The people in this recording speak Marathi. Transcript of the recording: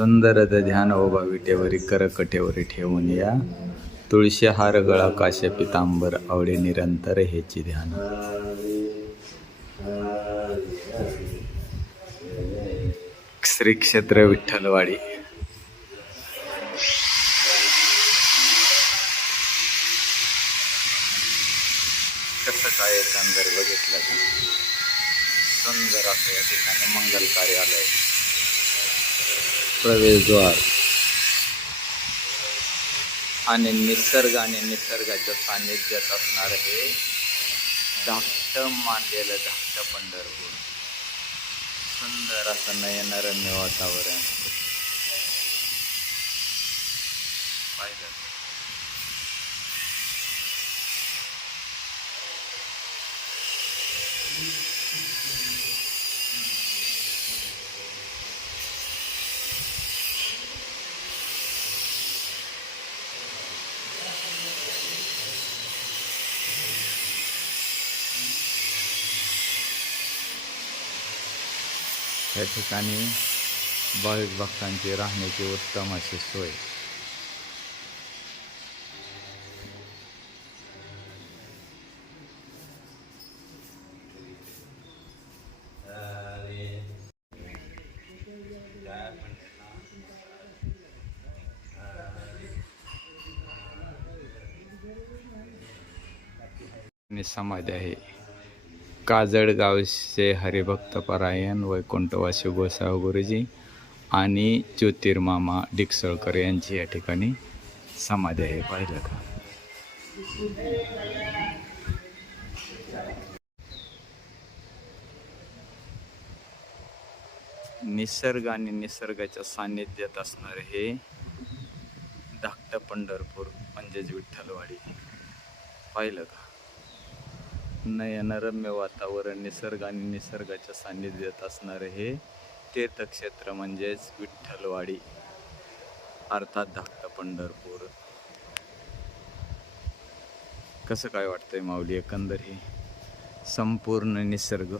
सुंदरद ध्यान ओबा विटेवरी करकटेवरी ठेवून या तुळशी हार गळा काश्य पितांबर आवडे निरंतर हेची ध्यान. श्री क्षेत्र विठ्ठलवाडी. कसं काय एकंदर बघितलं सुंदर असं या ठिकाणी मंगल कार्यालय, प्रवेशद्वार आणि निसर्ग आणि निसर्गाच्या सानिध्यात असणार हे धाकट मानलेलं धाकट पंढरपूर. सुंदर असं नयनरम्य वातावरण पाहिलं. या ठिकाणी भाविक भक्तांची राहण्याची उत्तम अशी सोय. समाधी आहे. काजळगावचे हरिभक्त परायण वैकुंठवासी गोसाव गुरुजी आणि ज्योतिर्मामा डिकसळकर यांची या ठिकाणी समाधी आहे. पाहिलं का? निसर्ग आणि निसर्गाच्या सानिध्यात असणार हे धाकट पंढरपूर म्हणजेच विठ्ठलवाडी. पाहिलं का? नयनरम्य वातावरण, निसर्ग आणि निसर्गाच्या सानिध्यात असणारे हे तीर्थक्षेत्र म्हणजेच विठ्ठलवाडी अर्थात धाकट पंढरपूर. कसं काय वाटतंय माऊली एकंदर हे संपूर्ण निसर्ग.